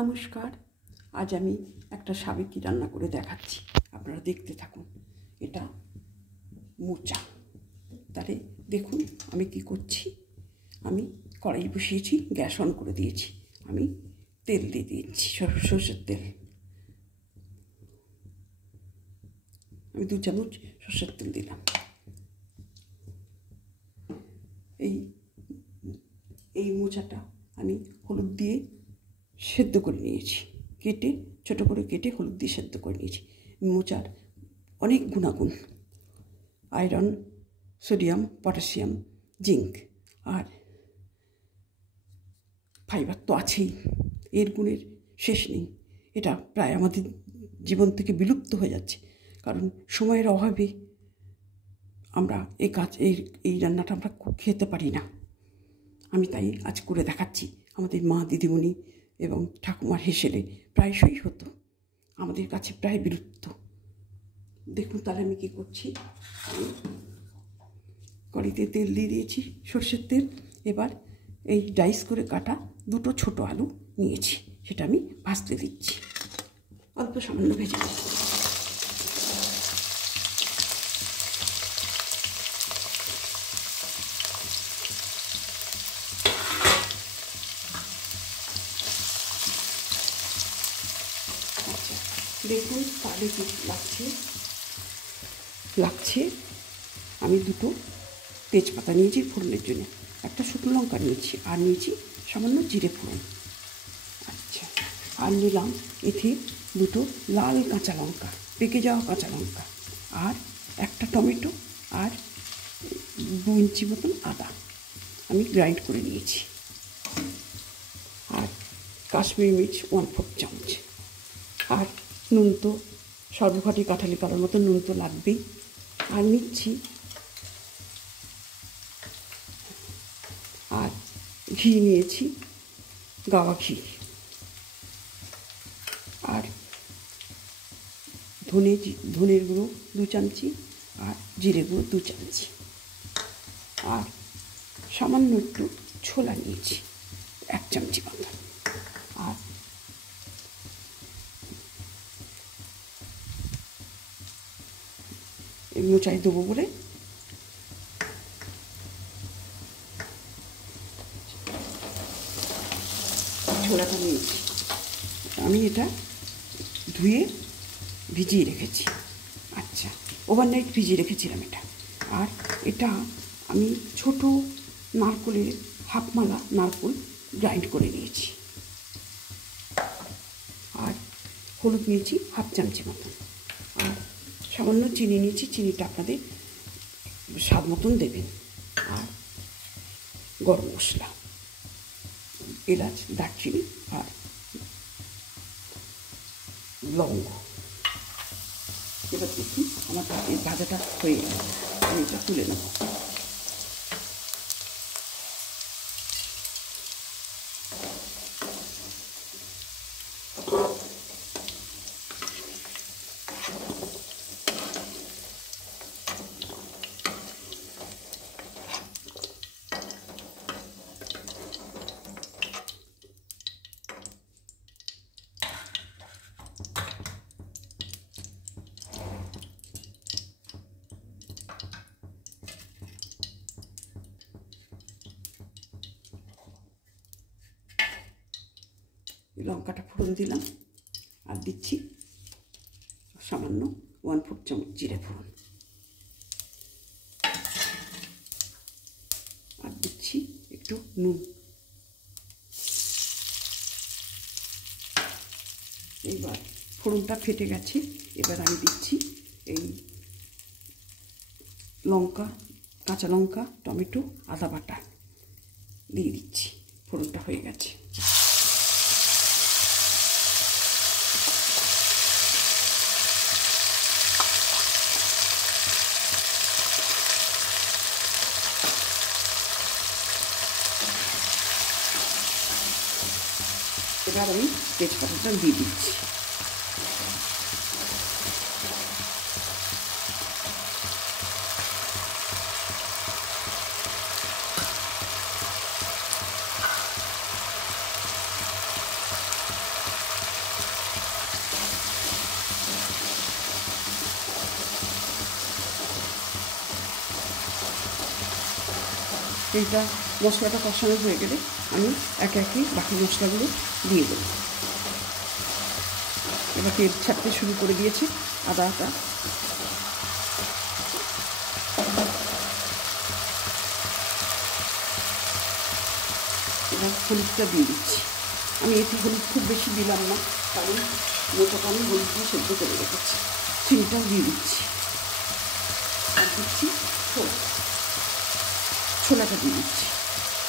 নমস্কার। আজ আমি একটা সাবেকি রান্না করে দেখাচ্ছি, আপনারা দেখতে থাকুন। এটা মোচা। তাহলে দেখুন আমি কি করছি। আমি কড়াই বসিয়েছি, গ্যাস অন করে দিয়েছি। আমি তেল দিয়ে দিয়েছি, সরষের তেল। আমি 2 চামচ সরষের তেল দিলাম। এই মোচাটা আমি হলুদ দিয়ে সেদ্ধ করে নিয়েছি, কেটে ছোটো করে কেটে হলুদ দিয়ে সেদ্ধ করে নিয়েছি। মোচার অনেক গুণাগুণ, আয়রন, সোডিয়াম, পটাশিয়াম, জিঙ্ক আর ফাইবার তো আছেই। এর গুণের শেষ নেই। এটা প্রায় আমাদের জীবন থেকে বিলুপ্ত হয়ে যাচ্ছে, কারণ সময়ের অভাবে আমরা এই রান্নাটা আমরা খেতে পারি না। আমি তাই আজ করে দেখাচ্ছি। আমাদের মা, দিদিমণি এবং ঠাকুমার হেসেলে প্রায়শই হতো, আমাদের কাছে প্রায় বিলুপ্ত। দেখুন তাহলে আমি কী করছি। আমি কড়াইতে তেল দিয়ে দিয়েছি, সর্ষের তেল। এবার এই ডাইস করে কাটা 2টো ছোটো আলু নিয়েছি, সেটা আমি ভাজতে দিচ্ছি। অল্প সামান্য ভেজে নেব। দেখুন তাহলে কি লাগছে। আমি 2টো তেজপাতা নিয়েছি ফোড়নের জন্য, একটা শুকনো লঙ্কা নিয়েছি, আর নিয়েছি সামান্য জিরে ফোড়ন। আচ্ছা, আর নিলাম এতে 2টো লাল কাঁচা লঙ্কা, পেকে যাওয়া কাঁচা লঙ্কা, আর একটা টমেটো, আর 2 ইঞ্চি মতন আদা আমি গ্রাইন্ড করে নিয়েছি, আর কাশ্মীরি মির্চ 1/4 চামচ। আর নুন তো সর্বঘাটি কাঁঠালি করার মতো নুন তো লাগবেই। আর নিচ্ছি আর ঘি নিয়েছি, গাওয়া ঘি, আর ধনের গুঁড়ো 2 চামচি, আর জিরে গুঁড়ো 2 চামচি, আর সামান্য একটু ছোলা নিয়েছি 1 চামচি মতো। আর এই মোচায় দেবো বলে ছোলাটা নিয়েছি। আমি এটা ধুয়ে ভিজিয়ে রেখেছি। আচ্ছা, ওভারনাইট ভিজিয়ে রেখেছিলাম এটা। আর এটা আমি ছোটো নারকোলের হাফমালা নারকোল গ্রাইন্ড করে নিয়েছি। আর হলুদ নিয়েছি 1/2 চামচি মতন, আর সামান্য চিনি নিয়েছি। চিনিটা আপনাদের স্বাদ মতন দেবেন। আর গরম মশলা, এলাচ, দারচিনি আর লবঙ্গ। এবার দেখুন আমার এই ভাজাটা হয়ে গেল, আমি এটা তুলে নেব। লঙ্কাটা ফোড়ন দিলাম, আর দিচ্ছি সামান্য 1/4 চামচ জিরে ফোড়ন, আর দিচ্ছি একটু নুন। এইবার ফোড়নটা ফেটে গেছে। এবার আমি দিচ্ছি এই লঙ্কা, কাঁচা লঙ্কা, টমেটো, আদা বাটা দিয়ে দিচ্ছি। ফোড়নটা হয়ে গেছে। এবার আমি তেজপাতাটা দিয়ে দিচ্ছি। এইটা মশলাটা কষানো হয়ে গেলে আমি একে একে বাকি মশলাগুলো দিয়ে দেবো। এবার তেল ছাড়তে শুরু করে দিয়েছে আদাটা। এবার হলুদটা দিয়ে দিচ্ছি। আমি এতে হলুদ খুব বেশি দিলাম না, কারণ মোচাটা আমি হলুদ দিয়ে সেদ্ধ করে রেখেছি। চিনিটাও দিয়ে দিচ্ছি। আর দিচ্ছি ছোলাটা দিয়ে দিচ্ছি,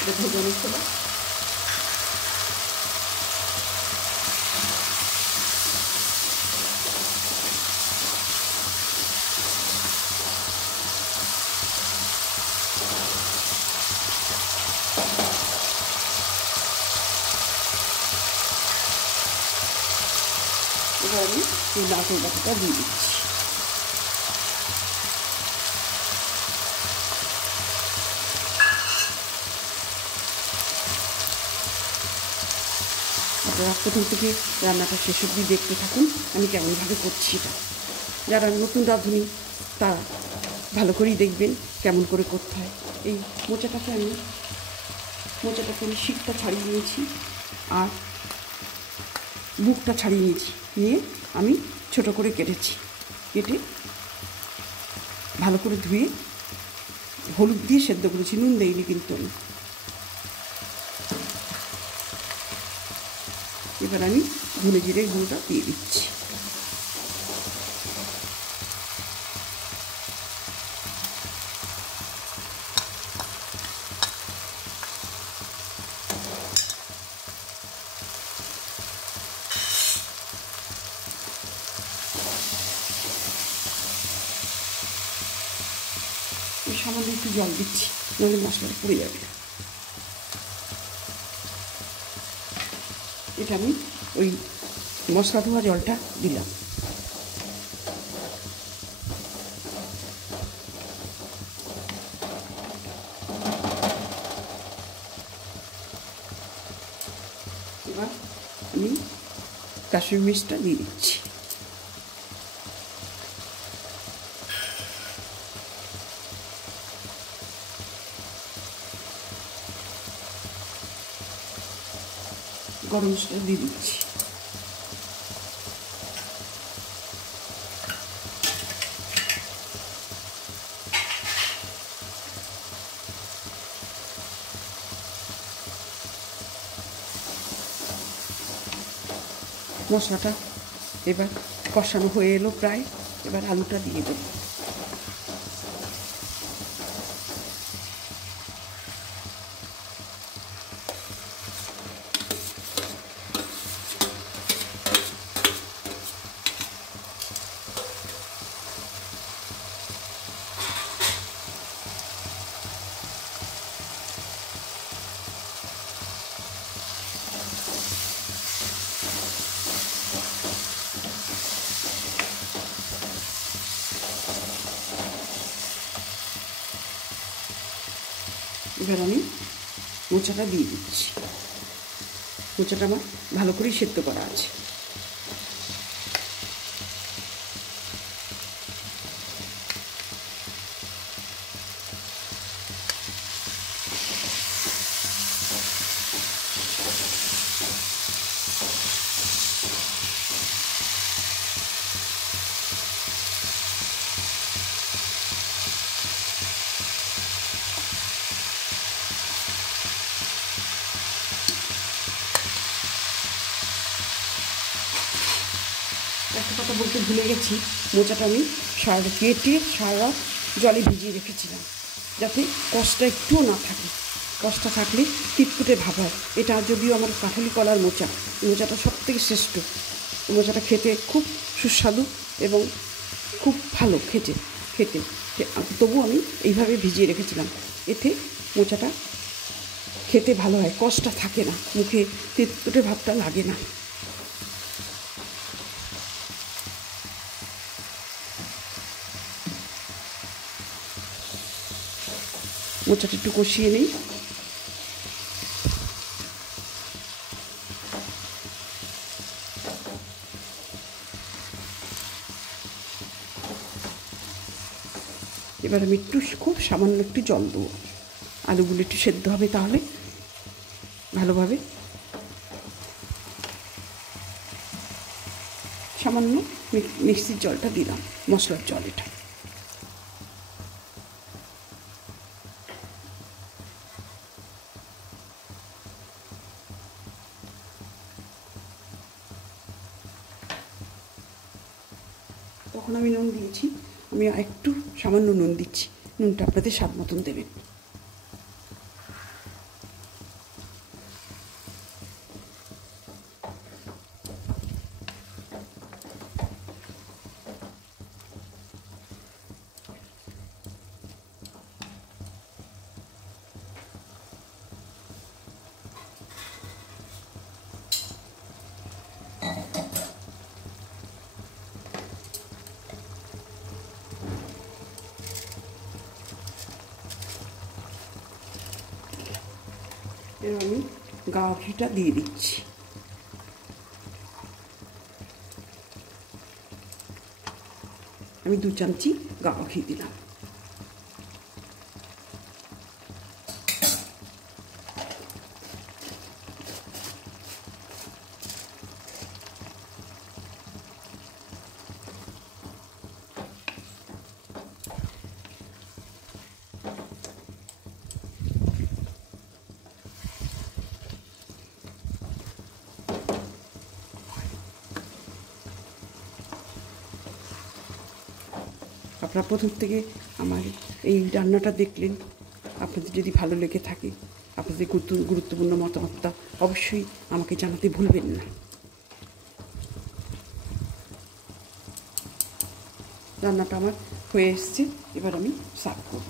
এটা ভেজানো ছোলা। এবার আমি এই নারকেল বাটাটা দিয়ে দিচ্ছি। আপনারা প্রথম থেকে রান্নাটা শেষ অবধি দেখতে থাকুন আমি কেমনভাবে করছি। এটা যারা নতুন রাঁধুনি তারা ভালো করেই দেখবেন কেমন করে করতে হয়। এই মোচাটাকে আমি শিকটা ছাড়িয়ে নিয়েছি আর বুকটা ছাড়িয়ে নিয়েছি, নিয়ে আমি ছোট করে কেটে ভালো করে ধুয়ে হলুদ দিয়ে সেদ্ধ করেছি, নুন দেইনি কিন্তু আমি। এবার আমি ধনে জিরের গুঁড়োটা দিয়ে দিচ্ছি। সামান্য একটু জল দিচ্ছি, নাহলে মশলাটা পুড়ে যাবে। এটা আমি ওই মশলা ধোয়া জলটা দিলাম। এবার আমি কাশ্মীরি মির্চটা দিয়ে দিচ্ছি। গরম মশলা দিয়ে দিচ্ছি। মশলাটা এবার কষানো হয়ে এলো প্রায়, এবার আলুটা দিয়ে দেবো। এবার আমি মোচাটা দিয়ে দিচ্ছি। মোচাটা আমার ভালো করেই সেদ্ধ করা আছে। একটা কথা বলতে ভুলে গেছি, মোচাটা আমি কেটে সারা জলে ভিজিয়ে রেখেছিলাম, যাতে কষটা একটুও না থাকে। কষটা থাকলে তিতকুটে ভাব হয়। এটা যদিও আমার কাঁঠালি কলার মোচা, মোচাটা সবথেকে শ্রেষ্ঠ। মোচাটা খেতে খুব সুস্বাদু এবং খুব ভালো খেতে। তবু আমি এইভাবে ভিজিয়ে রেখেছিলাম, এতে মোচাটা খেতে ভালো হয়, কষটা থাকে না, মুখে তিতকুটে ভাবটা লাগে না। মোচাটা একটু কষিয়ে নিই। এবার আমি একটু খুব সামান্য একটু জল দেবো, আলুগুলো একটু সেদ্ধ হবে, তাহলে ভালোভাবে। সামান্য মিক্সির জলটা দিলাম, মশলার জল এটা। তখন আমি নুন দিয়েছি, আমি একটু সামান্য নুন দিচ্ছি, নুনটা আপনাদের স্বাদ মতন দেবেন। এবার আমি গাওয়া ঘিটা দিয়ে দিচ্ছি। আমি 2 চামচি গাওয়া ঘি দিলাম। আপনারা প্রথম থেকে আমার এই রান্নাটা দেখলেন, আপনাদের যদি ভালো লেগে থাকে, আপনাদের গুরুত্বপূর্ণ মতামতটা অবশ্যই আমাকে জানাতে ভুলবেন না। রান্নাটা আমার হয়ে এসছে, এবার আমি সার্ভ করব।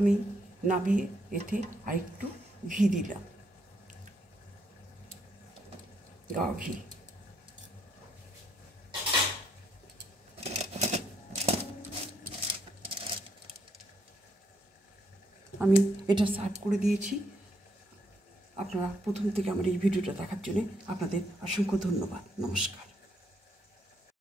আমি নামিয়ে এতে আরেকটু ঘি দিলাম, গাওয়া ঘি। আমি এটা সার্ভ করে দিয়েছি। আপনারা প্রথম থেকে আমার এই ভিডিওটা দেখার জন্য আপনাদের অসংখ্য ধন্যবাদ। নমস্কার।